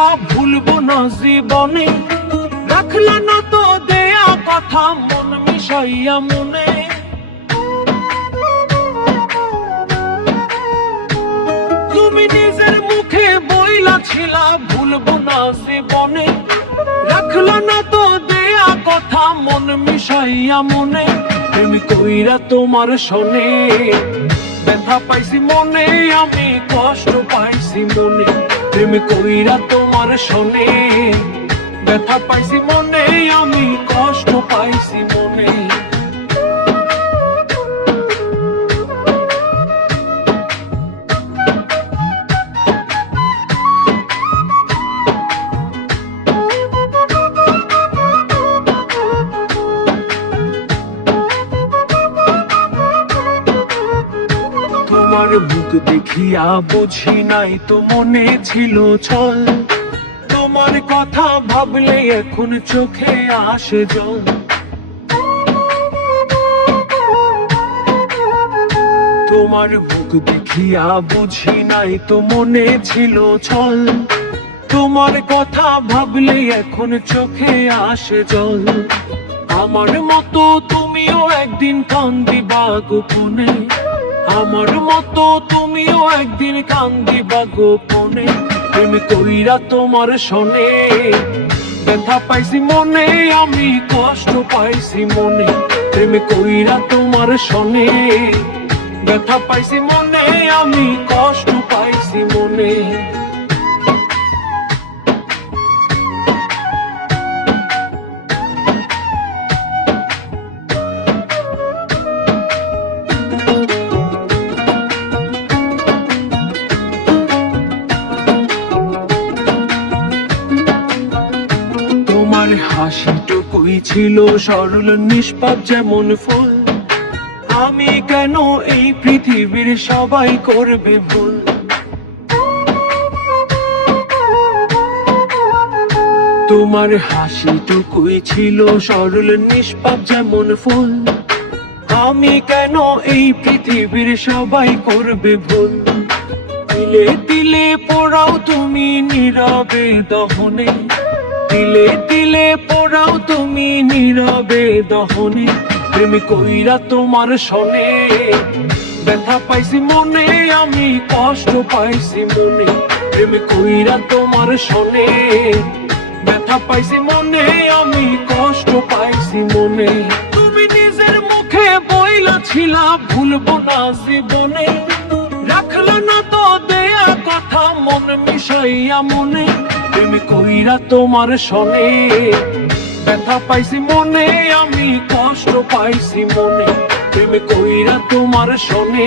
ছিলা ভুলবো না জীবনে, রাখলা না তো দেয়া কথা মন মিশাইয়া মনে। তুমি নিজের মুখে বইলা ছিলা ভুলবো না জীবনে, রাখলা না তো দেয়া কথা মন মিশাইয়া মনে। প্রেম কইরা তোমার শোনে ব্যথা পাইছি মনে, আমি কষ্ট পাইছি মনে। প্রেম কইরা তোমার শোনে ব্যথা পাইছি মনে, আমি কষ্ট পাইছি মনে। তোমার বুক দেখিয়া বুঝি নাই তো মনে ছিল ছল, তোমার কথা ভাবলে এখন চোখে আসে জল। তোমার বুক দেখিয়া বুঝি নাই তো মনে ছিল ছল, তোমার কথা ভাবলে এখন চোখে আসে জল। আমার মতো তুমিও একদিন কান্দিবা গোপনে, আমার মতো তুমিও একদিন কান্দিবা গোপনে। প্রেম কইরা তোমার শোনে ব্যথা পাইছি মনে, আমি কষ্ট পাইছি মনে। প্রেম কইরা তোমার শোনে ব্যথা পাইছি মনে, আমি কষ্ট পাইছি মনে। তোমার হাসিটুকুই ছিল সরল নিষ্পাপ যেমন ফুল, আমি কেন এই পৃথিবীর সবাই করবে ভুল। তোমার হাসিটুকুই ছিল সরল নিষ্পাপ যেমন ফুল, আমি কেন এই পৃথিবীর সবাই করবে ভুল। তিলে তিলে পোড়াও তুমি নীরবে দহনে, তিলে তিলে পোড়াও তুমি নীরবে দহনে। প্রেম কইরা তোমার শোনে ব্যথা পাইছি মনে, আমি কষ্ট পাইছি মনে। প্রেম কইরা তোমার শোনে ব্যথা পাইছি মনে, আমি কষ্ট পাইছি মনে। তুমি নিজের মুখে বইলা ছিলা ভুলবো না জীবনে, রাখলা না তো দেয়া কথা মন মিশাইয়া মনে। প্রেম কইরা তোমার শোনে ব্যথা পাইছি মনে, আমি কষ্ট পাইছি মনে। প্রেম কইরা তোমার শোনে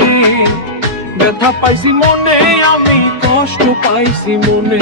ব্যথা পাইছি মনে, আমি কষ্ট পাইছি মনে।